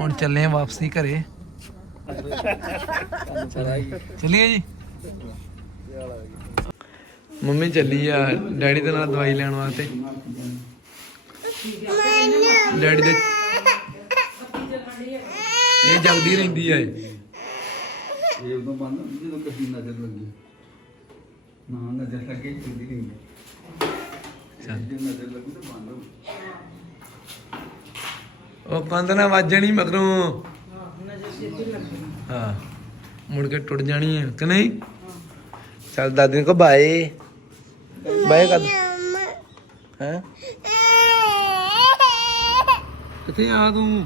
ਹੁਣ ਚੱਲੇ ਆ ਵਾਪਸੀ ਘਰੇ। ਚੱਲੀਏ ਜੀ? ਮੰਮੀ ਚੱਲੀ ਆ ਡੈਡੀ ਦੇ ਨਾਲ ਦਵਾਈ ਲੈਣ ਵਾਸਤੇ। ਡੈਡੀ ਦੇ ਇਹ ਜਗਦੀ ਰਹਿੰਦੀ ਆ ਇਹ। ਇਹ ਉਦੋਂ ਬੰਦ ਜਦੋਂ ਕਦੀ ਨਜ਼ਰ ਲੱਗੀ। ਨਾ ਨਜ਼ਰ ਲੱਗੇ ਚੁੱਦੀ ਨਹੀਂ ਚੱਲ। ਜੇ ਨਜ਼ਰ ਲੱਗੂ ਤਾਂ ਬੰਦ ਹੋ ਉਹ ਕੰਧ ਨਾ ਵੱਜਣੀ ਮਗਰੋਂ। ਹਾਂ ਮੁੜ ਕੇ ਟੁੱਟ ਜਾਣੀ ਹੈ ਕਿ ਨਹੀਂ? ਚੱਲ ਦਾਦੀ ਕੋ ਬਾਏ। ਬਾਏ ਕਰ ਹੈ? ਕਿੱਥੇ ਆ ਤੂੰ?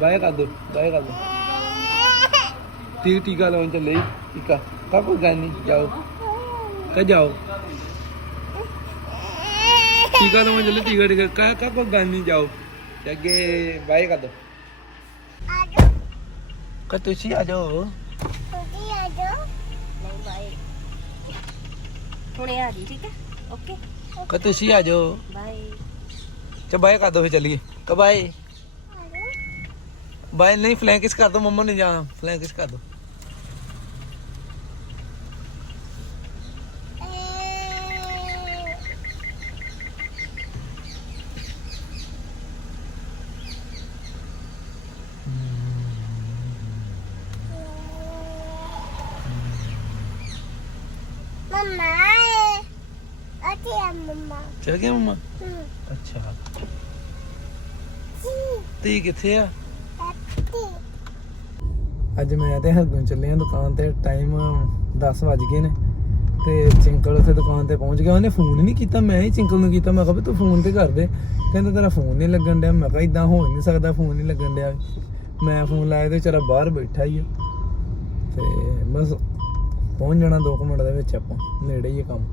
ਬਾਏ ਕਰ ਦੋ ਬਾਏ ਕਰ ਦੋ ਟੀ ਟੀਕਾ ਲਾਉਣ ਚੱਲੇ ਟੀਕਾ ਕਾ ਕੋਈ ਗੱਲ ਨਹੀਂ ਜਾਓ। ਕਾ ਜਾਓ। ਟੀਕਾ ਲਾਉਣ ਚੱਲੇ ਟੀਕਾ ਟੀਕਾ ਕਾ ਕਾ ਕੋਈ ਗੱਲ ਨਹੀਂ ਜਾਓ। ਤੇ ਅੱਗੇ ਬਾਏ ਕਰ ਦੋ ਕਾ ਤੁਸੀਂ ਆ ਜਾਓ ਨਹੀਂ ਬਾਏ ਹੁਣੇ ਆ ਜੀ ਠੀਕ ਹੈ ਓਕੇ ਕਾ ਤੁਸੀਂ ਆ ਜਾਓ ਬਾਏ ਚਾ ਬਾਏ ਕਰ ਦੋ ਫਿਰ ਚੱਲੀਏ ਕਾ ਬਾਏ ਬਾਏ ਨਹੀਂ ਫਲੈਂਕਿਸ ਕਰ ਦੋ ਮੰਮਾ ਨੇ ਜਾਣਾ ਫਲੈਂਕਿਸ ਕਰ ਦੋ ਮਮਾ ਅਤੀ ਆ ਮਮਾ ਚਲ ਗਿਆ ਮੰਮਾ ਅੱਛਾ ਤੀ ਕਿੱਥੇ ਆ? ਅੱਜ ਮੈਂ ਤੇ ਹਰਗੁਣ ਚੱਲੇ ਆ ਦੁਕਾਨ ਤੇ ਟਾਈਮ 10 ਵੱਜ ਗਏ ਨੇ। ਤੇ ਚਿੰਕਲ ਉੱਥੇ ਦੁਕਾਨ ਤੇ ਪਹੁੰਚ ਗਿਆ ਉਹਨੇ ਫੋਨ ਨਹੀਂ ਕੀਤਾ ਮੈਂ ਹੀ ਚਿੰਕਲ ਨੂੰ ਕੀਤਾ ਮੈਂ ਕਿਹਾ ਵੀ ਤੂੰ ਫੋਨ ਤੇ ਕਰ ਦੇ। ਕਹਿੰਦਾ ਤੇਰਾ ਫੋਨ ਨਹੀਂ ਲੱਗਣ ਡਿਆ। ਮੈਂ ਕਿਹਾ ਇਦਾਂ ਹੋ ਹੀ ਨਹੀਂ ਸਕਦਾ ਫੋਨ ਨਹੀਂ ਲੱਗਣ ਡਿਆ। ਮੈਂ ਫੋਨ ਲਾਇਆ ਤੇ ਵਿਚਾਰਾ ਬਾਹਰ ਬੈਠਾ ਹੀ ਆ। ਤੇ ਬਸ ਪਹੁੰਚ ਜਾਣਾ 2 ਮਿੰਟ ਦੇ ਵਿੱਚ ਆਪਾਂ ਨੇੜੇ ਹੀ ਆ ਕੰਮ।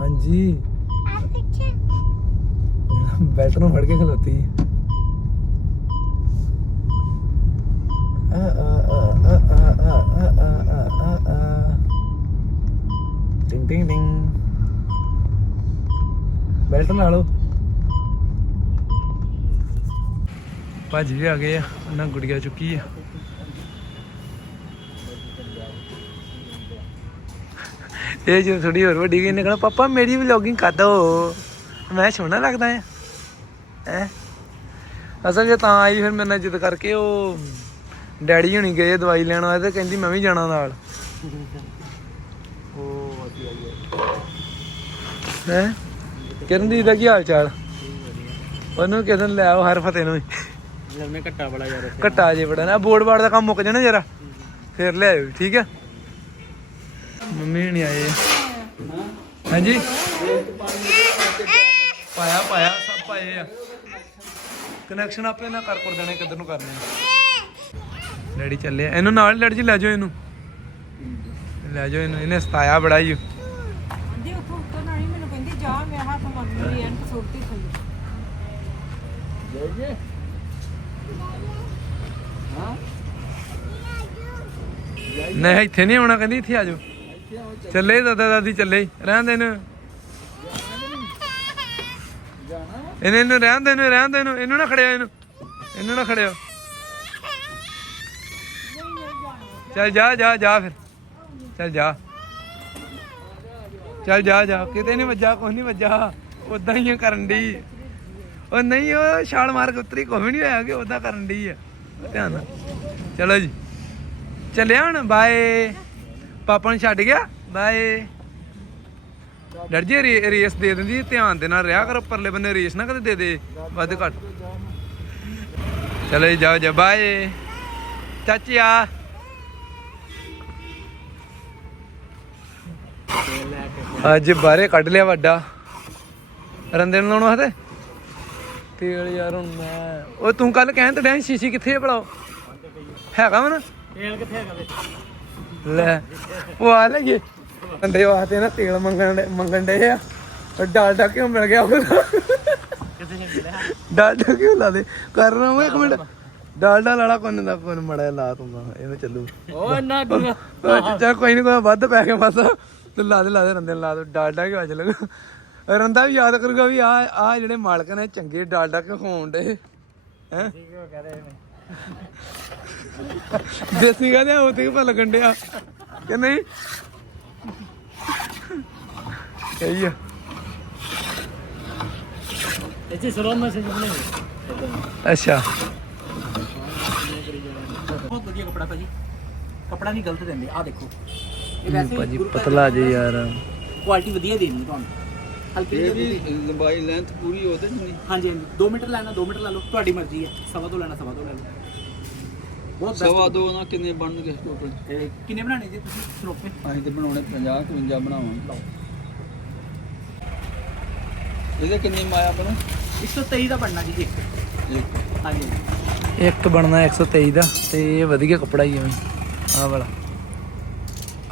ਹਾਂਜੀ। ਬੈਟ ਨੂੰ ਫੜ ਕੇ ਖਲੋਤੀ ਹੈ ਆ ਆ ਆ ਆ ਆ ਆ ਆ ਆ ਆ ਟਿੰਗ ਟਿੰਗ ਟਿੰਗ ਬੈਲਟ ਲਾ ਲਓ ਭਾਜੀ ਵੀ ਆ ਗਏ ਆ ਉਹਨਾਂ ਗੁੜੀਆ ਚੁੱਕੀ ਆ ਇਹ ਜੋ ਥੋੜੀ ਹੋਰ ਵੱਡੀ ਗਈ ਨੇ ਕਹਣਾ ਪਾਪਾ ਮੇਰੀ ਵਲੌਗਿੰਗ ਕਰ ਦੋ ਮੈਂ ਸੋਹਣਾ ਲੱਗਦਾ ਆ ਹੈ? ਅਸਲ ਜੇ ਤਾਂ ਆਈ ਫਿਰ ਮੇਰੇ ਨਾਲ ਜਿੱਦ ਕਰਕੇ ਉਹ ਡੈਡੀ ਹੁਣੀ ਗਏ ਦਵਾਈ ਲੈਣ ਆਏ ਤੇ ਕਹਿੰਦੀ ਮੈਂ ਵੀ ਜਾਣਾ ਨਾਲ। ਉਹ ਅਸੀਂ ਆਈਏ ਹੈ? ਕਿਰਨ ਦਾ ਕੀ ਹਾਲ ਚਾਲ? ਉਹਨੂੰ ਕਿਦਨ ਲੈ ਆਓ ਹਰ ਫਤੇ ਨੂੰ ਹੀ। ਲੰਮੇ ਘੱਟਾ ਬੜਾ ਯਾਰ ਘੱਟਾ ਜੇ ਬੜਾ ਨਾ ਬੋਰਡ ਬਾੜ ਦਾ ਕੰਮ ਮੁੱਕ ਜਾਣਾ ਜਰਾ। ਫਿਰ ਲੈ ਆਇਓ ਠੀਕ ਆ? ਮੰਮੀ ਨਹੀਂ ਆਏ ਹਾਂਜੀ? ਪਾਇਆ ਪਾਇਆ ਸਭ ਪਾਏ ਆ। ਕਨੈਕਸ਼ਨ ਆਪੇ ਨਾ ਕਰ ਕਰ ਦੇਣੇ ਕਿੱਧਰ ਨੂੰ ਕਰਨੇ ਆ। ਡੈਡੀ ਚੱਲੇ ਆ। ਇਹਨੂੰ ਨਾਲ ਲੜ ਜੀ ਲੈ ਜਾਓ ਇਹਨੂੰ। ਲੈ ਜਾਓ ਇਹਨੂੰ। ਇਹਨੇ ਸਤਾਇਆ ਬੜਾ ਹੀ ਉੱਥੋਂ ਨਹੀਂ ਮੈਨੂੰ ਕਹਿੰਦੀ ਜਾ ਮੈਂ ਹੱਥ ਮੰਨ ਲਈ ਐਨ ਸੁੱਟਤੀ ਥੱਲੇ। ਜੈ ਜੈ ਹਾਂ? ਨਹੀਂ ਇੱਥੇ ਨਹੀਂ ਆਉਣਾ ਕਹਿੰਦੀ ਇੱਥੇ ਆ ਜਾਓ। ਚੱਲੇ ਦਾਦਾ ਦਾਦੀ ਚੱਲੇ। ਰਹਿਣ ਦੇ ਇਹਨੂੰ। ਇਹਨੇ ਇਹਨੂੰ ਰਹਿਣ ਦੇ, ਇਹਨੂੰ ਰਹਿਣ ਦੇ, ਇਹਨੂੰ ਇਹਨੂੰ ਨਾ ਖੜਿਓ ਇਹਨੂੰ। ਇਹਨੂੰ ਨਾ ਖੜਿਓ ਚੱਲ ਜਾ ਜਾ ਜਾ ਫਿਰ। ਚੱਲ ਜਾ। ਚੱਲ ਜਾ ਜਾ। ਕਿਤੇ ਨਹੀਂ ਵੱਜਾ, ਕੁਛ ਨਹੀਂ ਵੱਜਾ। ਉਦਾਂ ਹੀ ਕਰਨ ਦੀ ਉਹ ਨਹੀਂ, ਉਹ ਛਾਲ ਮਾਰ ਕੇ ਉਤਰੀ ਕੋਈ ਨਹੀਂ ਹੋਇਆ ਕਿ ਉਦਾਂ ਕਰਨ ਦੀ ਆ। ਧਿਆਨ ਨਾਲ। ਚਲੋ ਜੀ। ਚੱਲਿਆ ਹੁਣ, ਬਾਏ। ਪਾਪਾ ਨੂੰ ਛੱਡ ਗਿਆ। ਬਾਏ। ਡਰ ਜੀ ਰੇ- ਰੇਸ ਦੇ ਦਿੰਦੀ ਧਿਆਨ ਦੇ ਨਾਲ ਰਿਹਾ ਕਰੋ ਪਰਲੇ ਬੰਨੇ ਰੇਸ ਨਾ ਕਦੇ ਦੇ ਦੇ ਵੱਧ ਘੱਟ। ਚਲੋ ਜੀ ਜਾਓ ਜਾ ਬਾਏ। ਚਾਚੀ ਆ। ਅੱਜ ਬਾਹਰੇ ਕੱਢ ਲਿਆ ਵੱਡਾ। ਰੰਦੇ ਨੂੰ ਲਾਉਣਾ ਹਤੇ ਤੇਲ ਯਾਰ ਹੁਣ ਮੈਂ ਉਹ ਤੂੰ ਕੱਲ ਕਹਿਣ ਤੇ ਡੈਂ ਸ਼ੀਸ਼ੀ ਕਿੱਥੇ ਭਲਾ ਹੈਗਾ ਵਾ ਨਾ? ਤੇਲ ਕਿੱਥੇ ਹੈਗਾ ਵੇ? ਲੈ ਉਹ ਆ ਲਗੇ ਬੰਦੇ ਵਾਸਤੇ ਨਾ ਤੇਲ ਮੰਗਣ ਮੰਗਣ ਦੇ ਆ। ਉਹ ਡਾਲਡਾ ਕਿਉਂ ਮਿਲ ਗਿਆ ਉਹਦਾ? ਡਾਲਡਾ ਕਿਉਂ ਲਾ ਦੇ? ਕਰ ਰਹਾ ਹਾਂ ਇੱਕ ਮਿੰਟ। ਡਾਲਡਾ ਲਾਲਾ ਕੋਨ ਦਾ ਕੋਨ ਮੜਾ ਲਾ ਤੂੰਗਾ ਇਹਨੂੰ ਚੱਲੂ। ਉਹ ਨਾ ਚੱਲ ਕੋਈ ਨਹੀਂ ਕੋਈ ਵੱਧ ਪੈ ਗਿਆ ਬਸ। ਤੂੰ ਲਾ ਦੇ ਲਾ ਦੇ ਰੰਦੇ ਲਾ ਦੇ। ਡਾਲਡਾ ਕਿਉਂ ਅੱਜ ਲੱਗ ਰੰਦਾ ਵੀ ਯਾਦ ਕਰੂਗਾ ਵੀ ਆ ਆ ਜਿਹੜੇ ਮਾਲਕ ਨੇ ਚੰਗੇ ਡਾਲਡਾ ਕਿਉਂ ਖਵਾਉਣ ਡੇ ਹੈ? ਦੇਸੀ ਕਹਦੇ ਉਹ ਤੇ ਭਾ ਲੱਗਣ ਡਿਆ। ਕਿ ਨਹੀਂ? ਕਹੀ ਆ ਇੱਥੇ ਸਰੋਂ ਮੈਸੇਜ ਬਣੇ ਅੱਛਾ ਬਹੁਤ ਵਧੀਆ ਕਪੜਾ ਭਾਜੀ ਕਪੜਾ ਨਹੀਂ ਗਲਤ ਦਿੰਦੇ ਆ ਦੇਖੋ ਇਹ ਵੈਸੇ ਭਾਜੀ ਪਤਲਾ ਜੇ ਯਾਰ ਕੁਆਲਿਟੀ ਵਧੀਆ ਦੇਣੀ ਤੁਹਾਨੂੰ ਹਲਕੀ ਜਿਹੀ ਲੰਬਾਈ ਲੈਂਥ ਪੂਰੀ ਉਹਦੇ ਨਹੀਂ ਹਾਂਜੀ ਹਾਂਜੀ 2 ਮੀਟਰ ਲੈਣਾ 2 ਮੀਟਰ ਲੈ ਲਓ ਤੁਹਾਡੀ ਮਰਜ਼ੀ ਹੈ ਸਵਾ ਤੋਂ ਲੈਣਾ ਸਵਾ ਤੋਂ ਲੈ ਲਓ ਬਹੁਤ ਸਵਾ ਦੋ ਨਾ ਕਿੰਨੇ ਬਣਨਗੇ ਟੋਟਲ ਕਿੰਨੇ ਬਣਾਣੇ ਜੀ ਤੁਸੀਂ ਸਰੋਪੇ ਅਸੀਂ ਤੇ ਬਣਾਉਣੇ 50 52 ਬਣਾਵਾਂਗੇ ਇਹਦੇ ਕਿੰਨੀ ਮਾਇਆ ਬਣਾ 123 ਦਾ ਬਣਨਾ ਜੀ ਇੱਕ। ਇੱਕ। ਹਾਂਜੀ। ਇੱਕ ਬਣਨਾ 123 ਦਾ ਤੇ ਇਹ ਵਧੀਆ ਕੱਪੜਾ ਹੀ ਐਵੇਂ ਆਹ ਵਾਲਾ।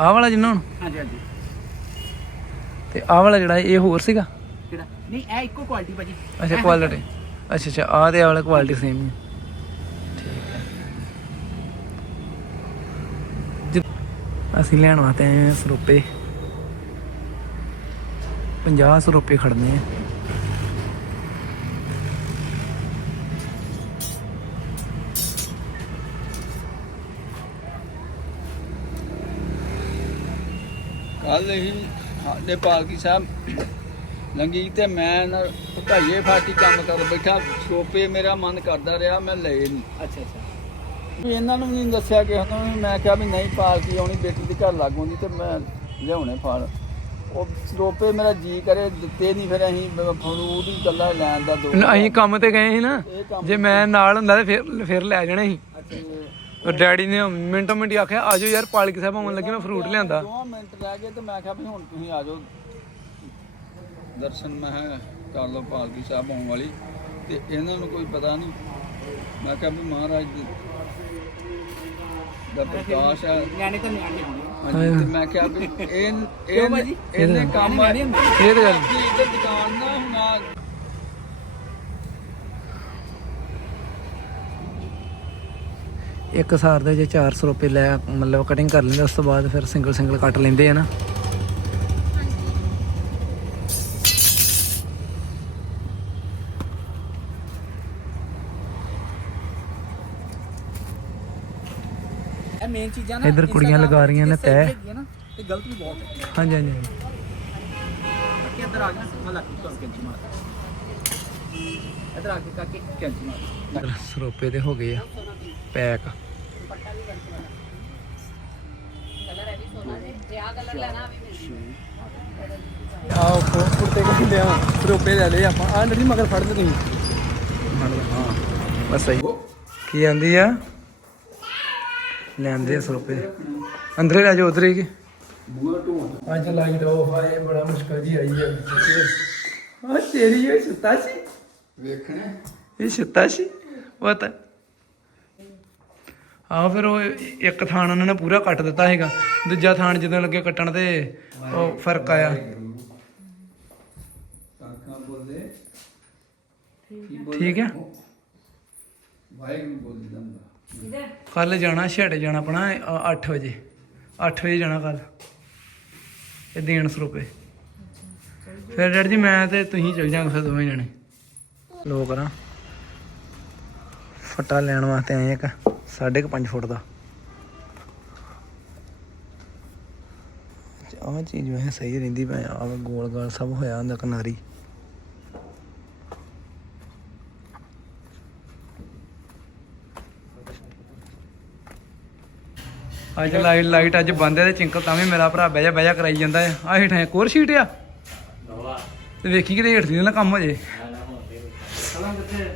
ਆਹ ਵਾਲਾ ਜਿੰਨਾ ਹੁਣ? ਹਾਂਜੀ ਹਾਂਜੀ। ਤੇ ਆਹ ਵਾਲਾ ਜਿਹੜਾ ਇਹ ਹੋਰ ਸੀਗਾ? ਕਿਹੜਾ? ਨਹੀਂ ਇਹ ਇੱਕੋ ਕੁਆਲਿਟੀ ਭਾਜੀ। ਅੱਛਾ ਕੁਆਲਿਟੀ ਅੱਛਾ ਅੱਛਾ ਆਹ ਤੇ ਆਹ ਵਾਲਾ ਕੁਆਲਿਟੀ ਸੇਮ ਹੀ ਹੈ ਠੀਕ ਹੈ ਅਸੀਂ ਲੈਣ ਵਾਸਤੇ ਆਏ ਹਾਂ ਸਰੋਪੇ। 50 ਸਰੋਪੇ ਖੜਨੇ ਆ। ਕੱਲ ਹੀ ਸਾਡੇ ਪਾਲਕੀ ਸਾਹਿਬ ਲੰਗੀ ਤੇ ਮੈਂ ਨਾ ਭਾਈਏ ਫਾਟੀ ਕੰਮ ਕਰ ਬੈਠਾ ਸੋਪੇ ਮੇਰਾ ਮਨ ਕਰਦਾ ਰਿਹਾ ਮੈਂ ਲਏ ਨਹੀਂ ਅੱਛਾ ਅੱਛਾ। ਇਹਨਾਂ ਨੂੰ ਨਹੀਂ ਦੱਸਿਆ ਕਿ ਨੂੰ ਮੈਂ ਕਿਹਾ ਵੀ ਨਹੀਂ ਪਾਲਕੀ ਆਉਣੀ ਬੇਟੀ ਦੇ ਘਰ ਲੱਗੂਗੀ ਤੇ ਮੈਂ ਲਿਆਉਣੇ ਫਲ। ਉਹ ਸਰੋਪੇ ਮੇਰਾ ਜੀ ਕਰੇ ਦਿੱਤੇ ਨਹੀਂ ਫਿਰ ਅਸੀਂ ਫਰੂਟ ਹੀ ਕੱਲਾ ਲੈਣ ਦਾ ਦੋ ਅਸੀਂ ਕੰਮ ਤੇ ਗਏ ਸੀ ਨਾ। ਜੇ ਮੈਂ ਨਾਲ ਹੁੰਦਾ ਤੇ ਫਿਰ ਫਿਰ ਲੈ ਜਾਣੇ ਸੀ। ਡੈਡੀ ਨੇ ਮਿੰਟੋ ਮਿੰਟੀ ਆਖਿਆ ਆਜੋ ਯਾਰ ਪਾਲਕੀ ਸਾਹਿਬ ਆਉਣ ਲੱਗੇ ਮੈਂ ਫਰੂਟ ਲਿਆਂਦਾ। ਦੋ ਮਿੰਟ ਰਹਿ ਗਏ ਤੇ ਮੈਂ ਕਿਹਾ ਵੀ ਹੁਣ ਤੁਸੀਂ ਆ ਜਾਓ। ਦਰਸ਼ਨ ਮੈਂ ਕਿਹਾ ਕਰ ਲਓ ਪਾਲਕੀ ਸਾਹਿਬ ਆਉਣ ਵਾਲੀ। ਤੇ ਇਹਨਾਂ ਨੂੰ ਕੋਈ ਪਤਾ ਨਹੀਂ। ਮੈਂ ਕਿਹਾ ਵੀ ਮਹਾਰਾਜ ਦੀ ਦਾ ਪ੍ਰਕਾਸ਼ ਹੈ। ਨਿਆਣੇ ਤਾਂ ਨਿਆਣੇ ਹਾਂਜੀ ਤੇ ਮੈਂ ਕਿਹਾ ਵੀ ਇਹ ਇਹ ਭਾਜੀ? ਇਹਨੇ ਕੰਮ ਨਿਆਣੇ ਹੁੰਦੇ। ਇਹ ਤੇ ਗੱਲ ਦੀ ਤੇ ਦੁਕਾਨ ਨਾ ਹੁਣ ਇੱਕ ਸਾਰ ਦੇ ਜੇ 400 ਰੁਪਏ ਲੈ ਮਤਲਬ ਕਟਿੰਗ ਕਰ ਲੈਂਦੇ ਉਸ ਤੋਂ ਬਾਅਦ ਫਿਰ ਸਿੰਗਲ ਸਿੰਗਲ ਕੱਟ ਲੈਂਦੇ ਆ ਨਾ। ਇਹ ਮੇਨ ਚੀਜ਼ਾਂ ਨਾ ਇੱਧਰ ਕੁੜੀਆਂ ਲਗਾ ਰਹੀਆਂ ਨੇ ਤੇ ਤੇ ਗਲਤ ਵੀ ਬਹੁਤ ਹੈ। ਹਾਂਜੀ ਹਾਂਜੀ ਕਿ ਇੱਧਰ ਆ ਗਿਆ ਲੱਗ ਤੁਹਾਨੂੰ ਕੈਂਚੀ ਮਾਰ ਇੱਧਰ ਆ ਕੇ ਕਾਕੇ ਕੈਂਚੀ ਮਾਰ। ਸਰੋਪੇ ਤੇ ਹੋ ਗਏ ਆ ਪੈਕ। ਆਓ ਕੁਰਤੇ ਕਹਿੰਦੇ ਆ ਸਰੋਪੇ ਲੈ ਲਏ ਆਪਾਂ। ਆਹ ਨਹੀਂ ਮਗਰ ਫੜ ਲੈ ਤੁਸੀਂ। ਹਾਂ। ਬਸ ਸਹੀ। ਕੀ ਆਂਦੀ ਆ? ਲੈਂਦੇ ਆ ਸਰੋਪੇ। ਅੰਦਰੇ ਲੈ ਜਾਓ ਉਧਰੇ ਕਿ? ਅੱਜ ਲਾਈਟ ਆਫ ਆਏ ਬੜਾ ਮੁਸ਼ਕਲ ਜੀ ਆਈ ਹੈ ਆ ਤੇਰੀ ਇਹ ਸੁੱਤਾ ਸੀ? ਵੇਖਣੇ। ਇਹ ਸੁੱਤਾ ਸੀ? ਉਹ ਤਾਂ ਆ ਫਿਰ ਉਹ ਇੱਕ ਥਾਣ ਉਹਨਾਂ ਨੇ ਪੂਰਾ ਕੱਟ ਦਿੱਤਾ ਹੈਗਾ ਦੂਜਾ ਥਾਣ ਜਦੋਂ ਲੱਗੇ ਕੱਟਣ ਤੇ ਉਹ ਫ਼ਰਕ ਆਇਆ। ਕਾਕਾ ਬੋਲੇ ਠੀਕ ਹੈ। ਵਾਹਿਗੁਰੂ ਬੋਲੀ ਜਾਂਦਾ ਕੱਲ ਜਾਣਾ ਛੇੜੇ ਜਾਣਾ ਆਪਣਾ 8 ਵਜੇ। 8 ਵਜੇ ਜਾਣਾ ਕੱਲ। ਇਹ ਦੇਣ ਸਰੂਪੇ। ਫਿਰ ਡੈਡ ਜੀ ਮੈਂ ਤੇ ਤੁਸੀਂ ਚਲ ਜਾਾਂਗੇ ਫਿਰ ਦੋਵੇਂ ਜਣੇ। ਲੋ ਕਰਾਂ ਫੱਟਾ ਲੈਣ ਵਾਸਤੇ ਆਏ ਇੱਕ। 5.5 ਫੁੱਟ ਦਾ। ਆਹ ਚੀਜ਼ ਮੈਂ ਸਹੀ ਰਹਿੰਦੀ ਪਈ ਆ ਗੋਲ ਗਾਲ ਸਭ ਹੋਇਆ ਹੁੰਦਾ ਕਿਨਾਰੀ। ਅੱਜ ਲਾਈਟ ਲਾਈਟ ਅੱਜ ਬੰਦ ਹੈ ਤੇ ਚਿੰਕਲ ਤਾਂ ਵੀ ਮੇਰਾ ਭਰਾ ਬਹਿ ਜਾ ਬਹਿ ਜਾ ਕਰਾਈ ਜਾਂਦਾ ਆ ਆਹ ਹੇਠਾਂ ਇੱਕ ਹੋਰ ਸ਼ੀਟ ਆ। ਤੇ ਵੇਖੀ ਕਿਤੇ ਹੇਠ ਦੀ ਨਾ ਕੰਮ ਹੋ ਜੇ।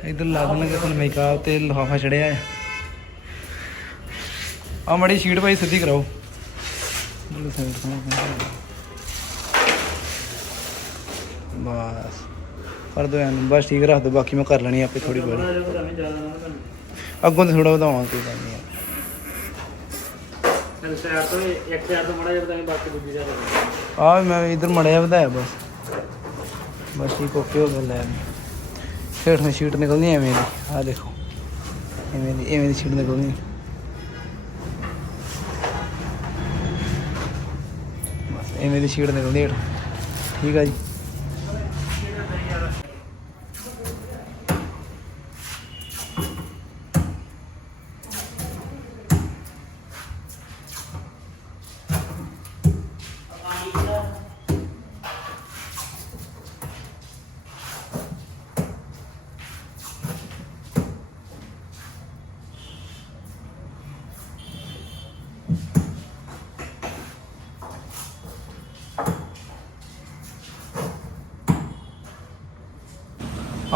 ਇਧਰ ਲਾ ਦੇਣਗੇ ਤੁਹਾਨੂੰ ਮੇਕਅਪ ਤੇ ਲਿਫਾਫਾ ਚੜਿਆ ਆ ਆ ਮੜੀ ਸ਼ੀਟ ਭਾਈ ਸਿੱਧੀ ਕਰਾਓ। ਬਸ। ਕਰ ਦੋ ਐਨ ਬਸ ਠੀਕ ਰੱਖ ਦੋ ਬਾਕੀ ਮੈਂ ਕਰ ਲੈਣੀ ਆਪੇ ਥੋੜੀ ਬੜੀ ਅੱਗੋਂ ਤੇ ਥੋੜਾ ਵਧਾਵਾਂ ਕੋਈ ਗੱਲ ਨਹੀਂ ਆ। ਮੈਂ ਇਧਰ ਮੜਿਆ ਵਧਾਇਆ ਬਸ। ਬਸ ਠੀਕ ਓਕੇ ਹੋ ਗਿਆ ਲੈ ਹੇਠਾਂ ਸ਼ੀਟ ਨਿਕਲਣੀ ਐਵੇਂ ਦੀ। ਆ ਦੇਖੋ। ਐਵੇਂ ਦੀ ਐਵੇਂ ਦੀ ਸ਼ੀਟ ਨਿਕਲਣੀ ਬਸ ਐਵੇਂ ਦੀ ਸ਼ੀਟ ਨਿਕਲਣੀ ਹੇਠ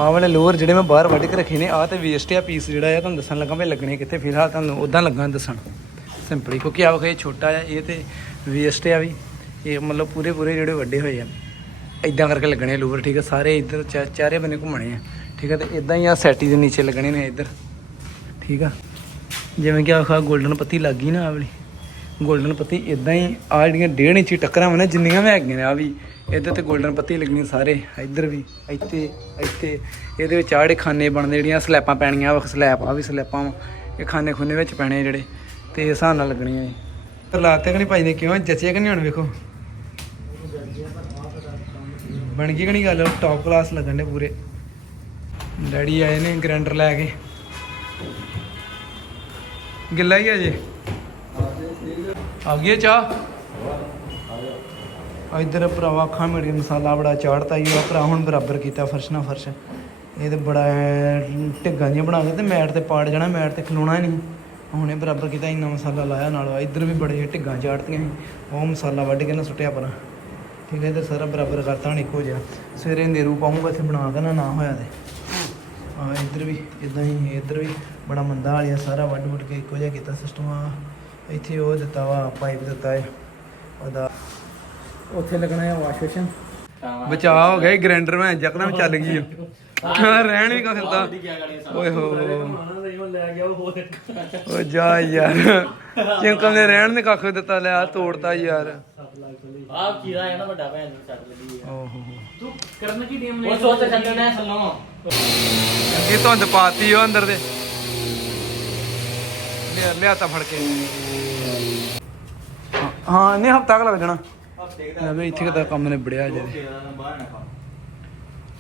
ਆਹ ਵਾਲੇ ਲੋਅਰ ਜਿਹੜੇ ਮੈਂ ਬਾਹਰ ਵੱਢ ਕੇ ਰੱਖੇ ਨੇ, ਆਹ ਤੇ ਵੇਸਟ ਆ ਪੀਸ ਜਿਹੜਾ ਆ ਤੁਹਾਨੂੰ ਦੱਸਣ ਲੱਗਾ ਵੀ ਲੱਗਣੇ ਕਿੱਥੇ, ਫਿਲਹਾਲ ਤੁਹਾਨੂੰ ਉਦਾਂ ਲੱਗਾ ਦੱਸਣ। ਸਿੰਪਲੀ ਕਿਉਂਕਿ ਆਹ ਇਹ ਛੋਟਾ ਆ ਇਹ ਤੇ ਵੇਸਟ ਆ ਵੀ। ਇਹ ਮਤਲਬ ਪੂਰੇ ਪੂਰੇ ਜਿਹੜੇ ਵੱਡੇ ਹੋਏ ਆ। ਇਦਾਂ ਕਰਕੇ ਲੱਗਣੇ ਲੋਅਰ, ਠੀਕ ਆ? ਸਾਰੇ ਇੱਧਰ ਚਾਰੇ ਬੰਨੇ ਘੁੰਮਣੇ ਆ। ਠੀਕ ਆ? ਤੇ ਇਦਾਂ ਹੀ ਆ ਸੈਟੀ ਦੇ ਨੀਚੇ ਲੱਗਣੇ ਨੇ ਇੱਧਰ। ਠੀਕ ਆ? ਜਿਵੇਂ ਕਿ ਆਖਾ 골ਡਨ ਪੱਤੀ ਲੱਗ ਗਈ ਨਾ ਆ ਵਾਲੀ। 골ਡਨ ਪੱਤੀ ਇਦਾਂ ਹੀ ਆ ਜਿਹੜੀਆਂ ਡੇਢ ਇੰਚੀ ਟੱਕਰਾਂ ਵਾ ਨਾ, ਜਿੰਨੀਆਂ ਵੀ ਹੈਗੀਆਂ ਨੇ ਆ ਵੀ। ਇੱਧਰ ਤੇ 골ਡਨ ਪੱਤੀ ਲੱਗਣੀ ਸਾਰੇ, ਇੱਧਰ ਵੀ, ਇੱਥੇ ਇੱਥੇ। ਇਹਦੇ ਵਿੱਚ ਆਹ ਜਿਹੜੇ ਖਾਨੇ ਬਣਦੇ, ਜਿਹੜੀਆਂ ਸਲੈਪਾਂ ਪੈਣੀਆਂ ਵਾ ਸਲੈਪ ਆ ਵੀ ਸਲੈਪਾਂ ਇਹ ਖਾਨੇ ਖੁੰਨੇ ਵਿੱਚ ਪੈਣੇ ਆ ਜਿਹੜੇ, ਤੇ ਹਿਸਾਬ ਨਾਲ ਲੱਗਣੀਆਂ ਜੀ ਪਰ ਲਾਤੇ ਕਿ ਨਹੀਂ ਭਾਈ ਨੇ ਕਿਉਂ, ਜੱਚੇ ਕਿ ਨਹੀਂ ਹੁਣ ਵੇਖੋ। ਬਣ ਗਈ ਕਿ ਨਹੀਂ ਗੱਲ ਟੌਪ ਕਲਾਸ ਲੱਗਣ ਦੇ ਪੂਰੇ। ਡੈਡੀ ਆਏ ਨੇ ਗ੍ਰੈਂਡਰ ਲੈ ਕੇ। ਗਿੱਲਾ ਹੀ ਆ ਜੇ। ਆ ਗਈ ਚਾਹ? ਇਧਰ ਭਰਾਵਾ ਅੱਖਾਂ ਮੇਰੀ ਮਸਾਲਾ ਬੜਾ ਚਾੜਤਾ ਹੀ ਉਹ ਭਰਾ ਹੁਣ ਬਰਾਬਰ ਕੀਤਾ ਫਰਸ਼ ਨਾਲ ਫਰਸ਼। ਇਹ ਤੇ ਬੜਾ ਢਿੱਗਾਂ ਜਿਹੀਆਂ ਬਣਾ ਕੇ ਤੇ ਮੈਟ ਤੇ ਪਾੜ ਜਾਣਾ, ਮੈਟ ਤੇ ਖਲੋਣਾ ਹੀ ਨਹੀਂ। ਹੁਣੇ ਬਰਾਬਰ ਕੀਤਾ, ਇੰਨਾ ਮਸਾਲਾ ਲਾਇਆ ਨਾਲ। ਇਧਰ ਵੀ ਬੜੇ ਢਿੱਗਾਂ ਚਾੜਤੀਆਂ ਸੀ, ਉਹ ਮਸਾਲਾ ਵੱਢ ਕੇ ਨਾ ਸੁੱਟਿਆ ਪਰਾਂ। ਠੀਕ ਹੈ, ਤੇ ਸਾਰਾ ਬਰਾਬਰ ਕਰਤਾ ਹੁਣ ਇੱਕੋ ਜਿਹਾ। ਸਵੇਰੇ ਨੇਰੂ ਪਾਉਂਗਾ ਇੱਥੇ ਬਣਾ ਕੇ ਨਾ ਹੋਇਆ ਤੇ। ਆ ਇੱਧਰ ਵੀ ਇਦਾਂ ਹੀ, ਇੱਧਰ ਵੀ ਬੜਾ ਮੰਦਾ ਵਾਲਿਆ ਸਾਰਾ ਵੱਢ ਵੁੱਢ ਕੇ ਇੱਕੋ ਜਿਹਾ ਕੀਤਾ ਸਿਸਟਮ ਆ ਇੱਥੇ ਉਹ ਦਿੱਤਾ ਵਾ, ਪਾਈਪ ਦਿੱਤਾ ਹੈ ਉਹਦਾ ਉੱਥੇ ਲੱਗਣਾ ਹੈ ਵਾਸ਼ ਬੇਸ਼ਨ ਬਚਾ ਹੋ ਗਿਆ ਗ੍ਰੈਂਡਰ ਮੈਂ ਜਕਣਾ ਚੱਲ ਗਈ ਹਾਂ। ਰਹਿਣ ਵੀ ਕਾ ਫਿਰਦਾ? ਓਏ ਹੋ। ਓ ਜਾ ਯਾਰ। ਚਿੰਕਲ ਨੇ ਰਹਿਣ ਨੇ ਕੱਖ ਦਿੱਤਾ ਲੈ ਆ ਤੋੜਤਾ ਯਾਰ। ਆਪ ਕੀੜਾ ਹੈ ਨਾ ਵੱਡਾ ਭੈਣ ਨੂੰ ਛੱਡ ਲੱਗੀ ਓਹੋ। ਕਰਨ ਕੀ ਟੀਮ ਨੇ? ਉਹ ਸੋਚ ਛੱਡਣਾ ਹੈ ਥੱਲੋਂ। ਅੱਗੇ ਧੁੰਦ ਪਾਤੀ ਉਹ ਅੰਦਰ ਦੇ। ਲਿਆ ਲਿਆ ਤਾਂ ਫੜ ਕੇ। ਹਾਂ- ਹਾਂ ਨਹੀਂ ਹਫਤਾ ਕੁ ਲੱਗ ਜਾਣਾ। ਲੈ ਵੀ ਇੱਥੇ ਕਿਦਾ ਕੰਮ ਨੇ ਬੜਿਆ ਜੇ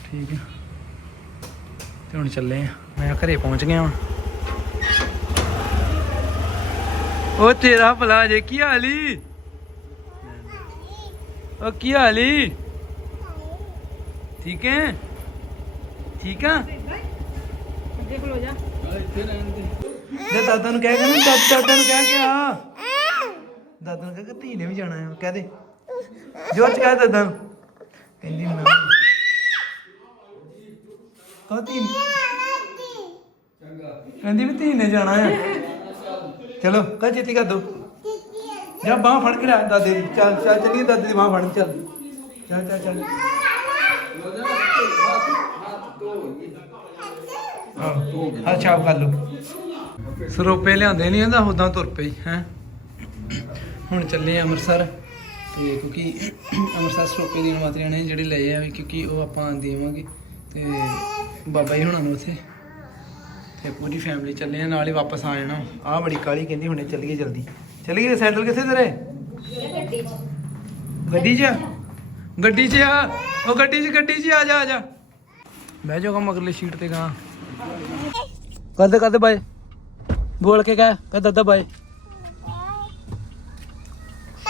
ਠੀਕ ਹੈ ਤੇ ਹੁਣ ਚੱਲੇ ਆ। ਮੈਂ ਘਰੇ ਪਹੁੰਚ ਗਿਆ ਵਾਂ ਉਹ ਤੇਰਾ ਭਲਾ ਜੇ ਕੀ ਹਾਲੀ ਉਹ ਕੀ ਹਾਲੀ ਠੀਕ ਹੈ ਠੀਕ ਆ? ਅੱਗੇ ਖਲੋ ਜਾ। ਜੇ ਦਾਦਾ ਨੂੰ ਕਹਿ ਕੇ ਨਾ ਦਾਦਾ ਦਾਦਾ ਨੂੰ ਕਹਿ ਕੇ ਆ। ਦਾਦਾ ਨੂੰ ਕਹਿ ਕੇ ਧੀ ਨੇ ਵੀ ਜਾਣਾ ਹੈ ਕਹਿ ਦੇ। ਜੋਰ ਚ ਕਹਿ ਦਾਦਾ ਨੂੰ ਕਹਿੰਦੀ ਧੀ ਕਹਿੰਦੀ ਵੀ ਧੀ ਨੇ ਜਾਣਾ ਹੈ ਚਲੋ, ਕਹ ਚੇਤੀ ਕਰ ਦੋ। ਜਾ ਬਾਹ ਫੜ ਕੇ ਲਿਆ ਦਾਦੇ ਦੀ। ਚੱਲ ਚੱਲ ਚੱਲੀਏ ਦਾਦੇ ਦੀ ਬਾਹ ਫੜ ਚੱਲ। ਚੱਲ ਚੱਲ ਚੱਲ। ਹਾਂ ਛਾਪ ਕਰ ਲਓ। ਸਰੋਪੇ ਲਿਆਂਦੇ ਨਹੀਂ ਕਹਿੰਦਾ ਉਦਾਂ ਤੁਰ ਪਈ, ਹੈ। ਹੁਣ ਚੱਲੇ ਅੰਮ੍ਰਿਤਸਰ। ਤੇ ਕਿਉਂਕਿ ਅੰਮ੍ਰਿਤਸਰ ਸਰੋਪੇ ਦੀ ਮਾਤਰੀਆਂ ਨੇ ਜਿਹੜੇ ਲਏ ਆ ਵੀ ਕਿਉਂਕਿ ਉਹ ਆਪਾਂ ਦੇਵਾਂਗੇ। ਤੇ ਬਾਬਾ ਜੀ ਹੁਣਾਂ ਨੂੰ ਉੱਥੇ। ਤੇ ਪੂਰੀ ਫੈਮਿਲੀ ਚੱਲੇ ਆ, ਨਾਲ ਹੀ ਵਾਪਸ ਆ ਜਾਣਾ। ਆਹ ਬੜੀ ਕਾਲੀ ਕਹਿੰਦੀ ਹੁਣੇ ਚੱਲੀਏ ਜਲਦੀ। ਚੱਲੀਏ ਸੈਂਡਲ ਕਿੱਥੇ ਤੇਰੇ? ਗੱਡੀ 'ਚ ਆ? ਗੱਡੀ 'ਚ ਆ। ਉਹ ਗੱਡੀ 'ਚ ਗੱਡੀ 'ਚ ਆ ਜਾ ਆ ਜਾ। ਬਹਿ ਜਾਓਗਾ ਮਗਰਲੀ ਸੀਟ ਤੇ ਗਾ ਕਦੇ ਕਦੇ ਬਾਏ ਬੋਲ ਕੇ ਕਹਿ, ਕਹ ਦਾਦਾ ਬਾਏ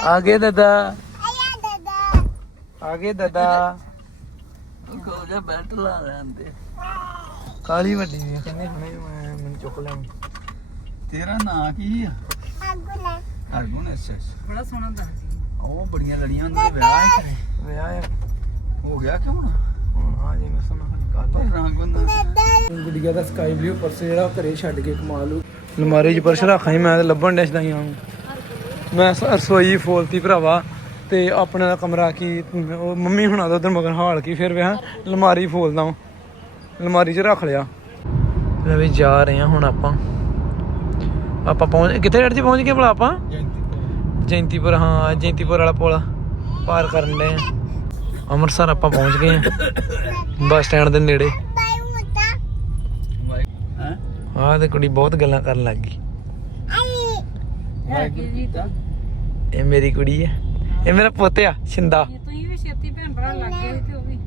ਆਗੇ ਦਾਦਾ ਆਇਆ ਦਾਦਾ ਆਗੇ ਦਾਦਾ ਕੋ ਜਾ ਬੈਲਟ ਲਾ ਲੈਂਦੇ ਕਾਲੀ ਵੱਡੀ ਆ, ਕਹਿੰਦੇ ਹੁਣੇ ਮੈਂ ਮੈਨੂੰ ਚੁੱਕ ਲਿਆ ਤੇਰਾ ਨਾਂ ਕੀ ਆ? ਅਗਲਾ ਹਰਗੁਣ ਐਸਐਸ ਬੜਾ ਸੋਹਣਾ ਦੱਸਦੀ। ਉਹ ਬੜੀਆਂ ਲੜੀਆਂ ਦੇ ਵਿਆਹ ਹੀ ਕਰੇ। ਵਿਆਹ ਆ। ਹੋ ਗਿਆ ਕਿਉਂ ਨਾ ਹਾਂ ਜੀ ਮੈਂ ਸੁਣਾ ਗੱਲ ਰੰਗ ਉਹਨਾਂ ਦਾਦਾ। ਗੁੜੀਆ ਦਾ ਸਕਾਈ ਬਲੂ ਪਰਸ ਜਿਹੜਾ ਘਰੇ ਛੱਡ ਕੇ ਕਮਾ ਲੂ ਅਲਮਾਰੀ 'ਚ ਪਰਸ ਰੱਖਾਂ ਹੀ ਮੈਂ ਤੇ ਲੱਭਣ ਡਿਆ ਸਦਾਈਆਂ ਮੈਂ ਰਸੋਈ ਫੋਲਤੀ ਭਰਾਵਾ ਤੇ ਆਪਣੇ ਦਾ ਕਮਰਾ ਕੀ ਉਹ ਮੰਮੀ ਹੁਣਾਂ ਦਾ ਉਧਰ ਮਗਰ ਹਾਲ ਕੀ ਫਿਰ ਵਿਆਹ ਅਲਮਾਰੀ ਫੋਲਦਾ ਵਾਂ ਅਲਮਾਰੀ 'ਚ ਰੱਖ ਲਿਆ। ਲੈ ਵੀ ਜਾ ਰਹੇ ਹਾਂ ਹੁਣ ਆਪਾਂ। ਆਪਾਂ ਪਹੁੰਚ ਕਿੱਥੇ ਡੜ ਜੀ ਪਹੁੰਚ ਗਏ ਭਲਾ ਆਪਾਂ? ਜੈਂਤੀਪੁਰ ਹਾਂ ਜੈਂਤੀਪੁਰ ਵਾਲਾ ਪੁਲ ਪਾਰ ਕਰਨ ਦੇ ਅੰਮ੍ਰਿਤਸਰ ਆਪਾਂ ਪਹੁੰਚ ਗਏ ਹਾਂ ਬੱਸ ਸਟੈਂਡ ਦੇ ਨੇੜੇ। ਹੈ? ਆਹ ਤੇ ਕੁੜੀ ਬਹੁਤ ਗੱਲਾਂ ਕਰਨ ਲੱਗ ਗਈ। ਵਾਹਿਗੁਰੂ ਦਾ ਇਹ ਮੇਰੀ ਕੁੜੀ ਹੈ। ਇਹ ਮੇਰਾ ਪੁੱਤ ਆ ਛਿੰਦਾ ਤੁਸੀਂ ਵੀ ਛੇਤੀ ਭੈਣ ਭਰਾ ਲੱਗ ਗਏ ਤੇ ਉਹ ਵੀ।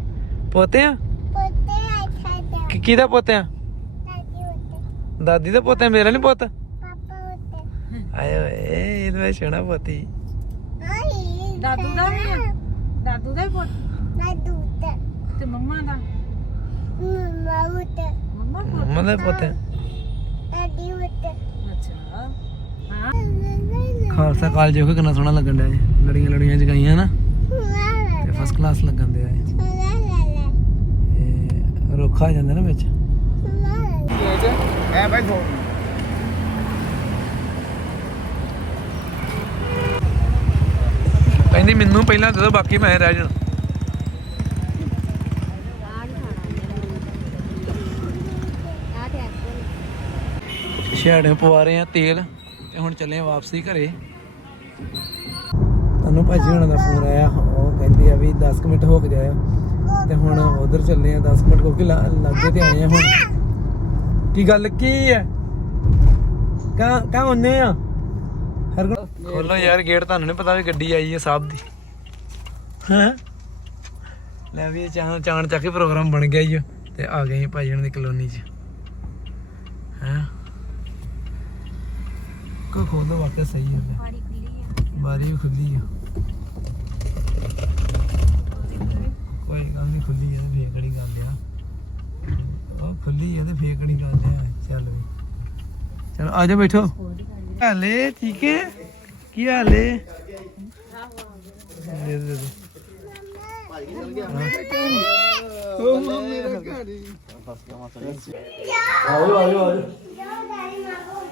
ਪੁੱਤ ਆ? ਪੁੱਤੇ ਆ ਛਾਦਾ ਕਿ ਕਿਹਦਾ ਪੁੱਤ ਆ? ਦਾਦੀ ਦਾ ਪੁੱਤ ਹੈ ਮੇਰਾ ਨਹੀਂ ਪੁੱਤ? ਆਏ ਓਏ ਇਹ ਤਾਂ ਸੋਹਣਾ ਪੁੱਤ। ਹੀ ਦਾਦੂ ਦਾ ਵੀ ਆ? ਦਾਦੂ ਦਾ ਵੀ ਪੁੱਤ ਦਾਦੂ ਉੱਤੇ ਤੇ ਮੰਮਾ ਦਾ? ਮੰਮਾ ਉੱਤੇ ਮੰਮਾ ਪੁੱਤ? ਮੰਮਾ ਦਾ ਪੁੱਤ। ਹੈ ਦਾਦੀ ਉੱਤੇ ਅੱਛਾ। ਹਾਂ ਖਾਲਸਾ ਕਾਲਜ ਦੇਖੋ ਕਿੰਨਾ ਸੋਹਣਾ ਲੱਗਣ ਡਿਆ ਜੀ ਲੜੀਆਂ ਲੜੀਆਂ ਜਗਾਈਆਂ ਨਾ। ਤੇ ਫਸਟ ਕਲਾਸ ਲੱਗਣ ਡਿਆ ਇਹ। ਹੋ ਜਾਂਦਾ ਨਾ ਵਿੱਚ। ਮੈਂ ਭਾਈ ਫੋਨ। ਕਹਿੰਦੀ ਮੈਨੂੰ ਪਹਿਲਾਂ ਦੇ ਦਿਓ ਬਾਕੀ ਮੈਂ ਰਹਿ ਜਾਣਾ। ਛੇੜੇ ਪਵਾ ਰਹੇ ਆ ਤੇਲ। ਤੇ ਹੁਣ ਚੱਲੇ ਆ ਵਾਪਸੀ ਘਰੇ। ਤੁਹਾਨੂੰ ਭਾਜੀ ਹੁਣਾਂ ਦਾ ਫੋਨ ਆਇਆ ਉਹ ਕਹਿੰਦੇ ਆ ਵੀ 10 ਕੁ ਮਿੰਟ ਹੋ ਕੇ ਜਾਇਆ ਤੇ ਹੁਣ ਉਧਰ ਚੱਲੇ ਆ 10 ਮਿੰਟ ਕਿਉਂਕਿ ਲਾਗੇ ਤੇ ਆਏ ਆ ਹੁਣ। ਕੀ ਗੱਲ ਕੀ ਹੈ ਕਾ ਕਾ ਹੁੰਨੇ ਆ? ਹਰ ਖੋਲੋ ਯਾਰ ਗੇਟ ਤੁਹਾਨੂੰ ਨਹੀਂ ਪਤਾ ਵੀ ਗੱਡੀ ਆਈ ਹੈ ਸਾਹਿਬ ਦੀ। ਹੈਂ? ਲੈ ਵੀ ਚਾਣ ਚਾਣ ਚੱਕ ਕੇ ਪ੍ਰੋਗਰਾਮ ਬਣ ਗਿਆ ਜੀ ਤੇ ਆ ਗਏ ਭਾਈ ਜਣ ਦੀ ਕਲੋਨੀ 'ਚ। ਹੈਂ? ਕੋ ਖੋਲ ਦੋ ਵਾਕਿਆ ਸਹੀ ਹੋ। ਗਿਆ ਪਾਣੀ ਖੁੱਲੀ ਆ ਬਾਰੀ ਵੀ ਖੁੱਲੀ ਆ ਕੋਈ ਗੱਲ ਨਹੀਂ ਖੁੱਲੀ ਆ ਤੇ ਫੇਰ ਕਿਹੜੀ ਗੱਲ ਆ? ਉਹ ਖੁੱਲੀ ਆ ਤੇ ਫੇਰ ਕਿਹੜੀ ਗੱਲ ਆ? ਚੱਲ ਵੀ। ਚਲ ਆ ਜਾ ਬੈਠੋ। ਹਾਲੇ ਠੀਕ ਹੈ ਕੀ ਹਾਲੇ ਦੇ ਦੇ ਦੇ ਆਓ ਆਓ ਆਓ।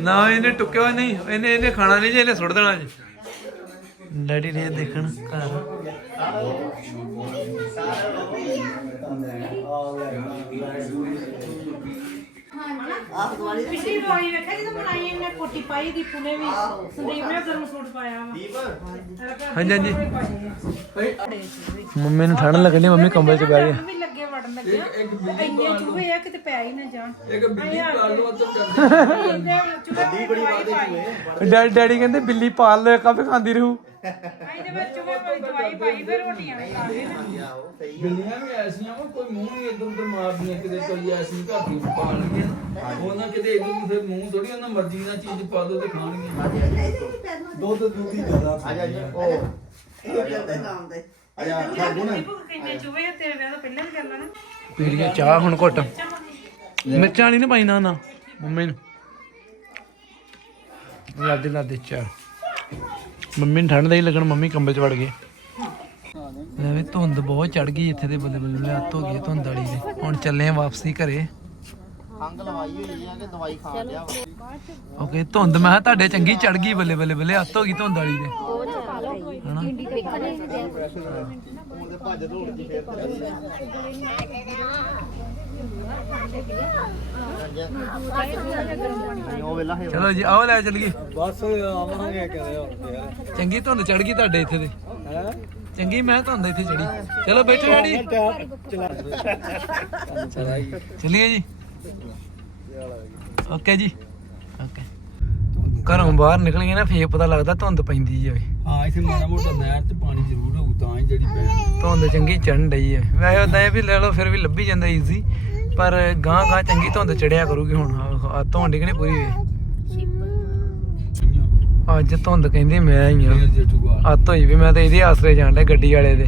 ਨਾ ਇਹਨੇ ਟੁੱਕਿਆ ਨਹੀਂ। ਇਹਨੇ ਇਹਨੇ ਖਾਣਾ ਨਹੀਂ ਜੇ ਇਹਨੇ ਸੁੱਟ ਦੇਣਾ ਜੀ। ਡੈਡੀ ਨੇ ਦੇਖਣ ਘਰ। ਪਿਛਲੀ ਵਾਰੀ ਵੇਖਿਆ ਜਦੋਂ ਬਣਾਈ ਇਹਨੇ ਕੋਟੀ ਪਾਈ ਦੀ ਪੁਨੇ ਵੀ। ਸੰਦੀਪ ਨੇ ਗਰਮ ਸੂਟ ਪਾਇਆ ਵਾ। ਹਾਂਜੀ ਹਾਂਜੀ ਮੰਮੀ ਨੂੰ ਠੰਡ ਲੱਗਣੀ ਮੰਮੀ ਕੰਬਲ 'ਚ ਬਹਿ ਗਈ। ਵੀ ਲੱਗੇ ਵੜਨ ਲੱਗੇ ਇੰਨੇ ਚੂਹੇ ਆ ਕਿਤੇ ਪੈ ਹੀ ਨਾ ਜਾਣ। ਇੱਕ ਬਿੱਲੀ ਪਾਲ ਲਓ। ਤਾਂ ਕਰ ਗੱਡੀ ਬੜੀ ਵਾਦੇ ਚੂਹੇ ਡੈਡੀ ਡੈਡੀ ਕਹਿੰਦੇ ਬਿੱਲੀ ਪਾਲ ਲੈ ਕਾਫੀ ਖਾਂਦੀ ਰਹੂ। ਅਸੀਂ ਤੇ ਵਿੱਚ ਚੂਹੇ ਕੋਈ ਦਵਾਈ ਪਾਈ ਫਿਰ ਰੋਟੀਆਂ ਵੀ ਖਾ ਲਈਆਂ ਬਿੱਲੀਆਂ ਵੀ ਐਸੀਆਂ ਵਾ ਕੋਈ ਮੂੰਹ ਨਹੀਂ ਇੱਧਰ ਉੱਧਰ ਮਾਰਦੀਆਂ ਕਿਤੇ ਕੋਈ ਐਸੀ ਘਰ ਦੀ ਪਾਲਣਗੀਆਂ ਉਹਨਾਂ ਕਿਤੇ ਇੱਧਰ ਉੱਧਰ ਮੂੰਹ ਥੋੜੀ ਉਹਨਾਂ ਮਰਜ਼ੀ ਨਾਲ ਚੀਜ਼ ਪਾ ਦੋ ਤੇ ਖਾਣਗੀਆਂ। ਦੁੱਧ ਦੁੱਧ ਹੀ ਜ਼ਿਆਦਾ ਕਿੰਨੇ ਚੂਹੇ ਆ ਤੇਰੇ ਵਿਆਹ ਤੋਂ ਪਹਿਲਾਂ ਵੀ ਚੱਲਣਾ ਨਾ। ਪੀੜੀਆਂ ਚਾਹ ਹੁਣ ਘੁੱਟ। ਮਿਰਚਾਂ ਵਾਲੀ ਨਾ ਪਾਈ ਨਾ ਨਾ। ਮੰਮੀ ਨੂੰ। ਲਾਦੇ ਲਾਦੇ ਚਾਹ। ਮੰਮੀ ਨੂੰ ਠੰਡ ਦਾ ਹੀ ਲੱਗਣ ਮੰਮੀ ਕੰਬਲ 'ਚ ਵੜ ਗਏ। ਲੈ ਵੀ ਧੁੰਦ ਬਹੁਤ ਚੜ ਗਈ ਇੱਥੇ ਦੇ ਬੱਲੇ ਬੱਲੇ ਹੱਥ ਹੋ ਗਈ ਹੈ ਧੁੰਦ ਵਾਲੀ ਦੇ। ਹੁਣ ਚੱਲੇ ਆ ਵਾਪਸੀ ਘਰੇ। ਖੰਗ ਲਵਾਈ ਹੋਈ ਆ ਕਿ ਦਵਾਈ ਖਾ ਲਿਆ ਓਕੇ ਧੁੰਦ ਮੈਂ ਕਿਹਾ ਤੁਹਾਡੇ ਚੰਗੀ ਚੜ ਗਈ ਬੱਲੇ ਬੱਲੇ ਬੱਲੇ ਹੱਥ ਹੋ ਗਈ ਧੁੰਦ ਵਾਲੀ ਦੇ। ਹਨਾ? ਚਲੋ ਜੀ ਆਓ ਲੈ ਚੱਲੀਏ। ਬਸ ਆਵਾਂਗੇ ਯਾਰ ਚੰਗੀ ਧੁੰਦ ਚੜ ਗਈ ਤੁਹਾਡੇ ਇੱਥੇ ਦੇ ਹੈ? ਚੰਗੀ ਮੈਂ ਧੁੰਦ ਇੱਥੇ ਚੜੀ ਚਲੋ ਬੈਠੋ ਡੈਡੀ। ਚੱਲੀਏ ਜੀ। ਓਕੇ ਜੀ। ਓਕੇ। ਘਰੋਂ ਬਾਹਰ ਨਿਕਲੀਏ ਨਾ ਫੇਰ ਪਤਾ ਲੱਗਦਾ ਧੁੰਦ ਪੈਂਦੀ ਹੈ ਹਾਂ ਇਥੇ ਮਾੜਾ ਮੋਟਾ ਨਹਿਰ ਤੇ ਪਾਣੀ ਜ਼ਰੂਰ ਹੋਊ ਤਾਂ ਹੀ ਜਿਹੜੀ ਪੈਣੀ ਧੁੰਦ ਚੰਗੀ ਚੜਨ ਡਈ ਹੈ ਵੈਸੇ ਉਦਾਂ ਇਹ ਵੀ ਲੈ ਲਓ ਫਿਰ ਵੀ ਲੱਭੀ ਜਾਂਦਾ ਈਜ਼ੀ ਪਰ ਗਾਂ ਗਾਂ ਚੰਗੀ ਧੁੰਦ ਚੜਿਆ ਕਰੂਗੀ ਹੁਣ। ਆ ਧੁੰਦ ਕਿ ਪੂਰੀ? ਹੋਈ ਅੱਜ ਧੁੰਦ ਕਹਿੰਦੇ ਮੈਂ ਹੀ ਆ। ਅੱਤ ਹੋਈ ਵੀ ਮੈਂ ਤਾਂ ਇਹਦੇ ਆਸਰੇ ਜਾਣ ਡਿਆ ਗੱਡੀ ਵਾਲੇ ਦੇ,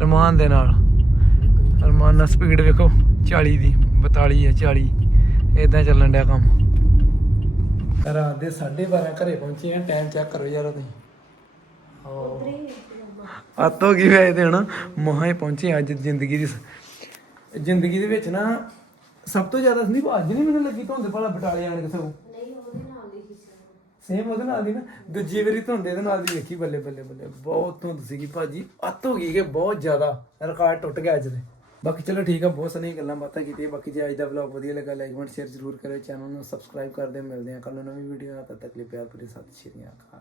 ਰਮਾਨ ਦੇ ਨਾਲ। ਰਮਾਨ ਨਾਲ ਸਪੀਡ ਵੇਖੋ 40 ਦੀ 42 ਹੈ 40 ਇਦਾਂ ਚੱਲਣ ਡਿਆ ਕੰਮ। ਰਾਤ ਦੇ 12:30 ਘਰੇ ਪਹੁੰਚੇ ਆ ਟਾਈਮ ਚੈੱਕ ਕਰੋ ਯਾਰ ਤੁਸੀਂ। ਅੱਤ ਹੋ ਗਈ ਤੇ ਹਨਾ ਮਹਾਂ ਹੀ ਪਹੁੰਚੇ ਅੱਜ ਜ਼ਿੰਦਗੀ ਦੀ। ਜ਼ਿੰਦਗੀ ਦੇ ਵਿੱਚ ਨਾ ਸਭ ਤੋਂ ਜ਼ਿਆਦਾ ਸੰਦੀਪ ਅੱਜ ਨਹੀਂ ਮੈਨੂੰ ਲੱਗੀ ਧੁੰਦ ਭਲਾ ਬਟਾਲੇ ਆਣ ਕਿਸੇ ਨੂੰ ਸੇਮ ਉਹਦੇ ਨਾਲ ਦੀ ਨਾ। ਦੂਜੀ ਵਾਰੀ ਧੁੰਦ ਇਹਦੇ ਨਾਲ ਦੀ ਵੇਖੀ ਬੱਲੇ ਬੱਲੇ ਬੱਲੇ। ਬਹੁਤ ਧੁੰਦ ਸੀਗੀ ਭਾਜੀ। ਅੱਤ ਹੋ ਗਈ ਕਿ ਬਹੁਤ ਜ਼ਿਆਦਾ। ਰਿਕਾਰਡ ਟੁੱਟ ਗਿਆ ਅੱਜ ਦੇ। ਬਾਕੀ ਚਲੋ ਠੀਕ ਆ ਬਹੁਤ ਸਾਰੀਆਂ ਗੱਲਾਂ ਬਾਤਾਂ ਕੀਤੀਆਂ। ਬਾਕੀ ਜੇ ਅੱਜ ਦਾ ਵਲੌਗ ਵਧੀਆ ਲੱਗਾ ਲਾਈਕ ਕਮੈਂਟ ਸ਼ੇਅਰ ਜ਼ਰੂਰ ਕਰਿਓ। ਚੈਨਲ ਨੂੰ ਸਬਸਕ੍ਰਾਈਬ ਕਰ ਦਿਓ ਮਿਲਦੇ ਹਾਂ ਕੱਲ ਨੂੰ ਨਵੀਂ ਵੀਡੀਓ ਨਾਲ ਤਦ ਤੱਕ ਲਈ ਪਿਆਰ ਭਰੀ ਸਤਿ ਸ਼੍ਰੀ ਅਕਾਲ।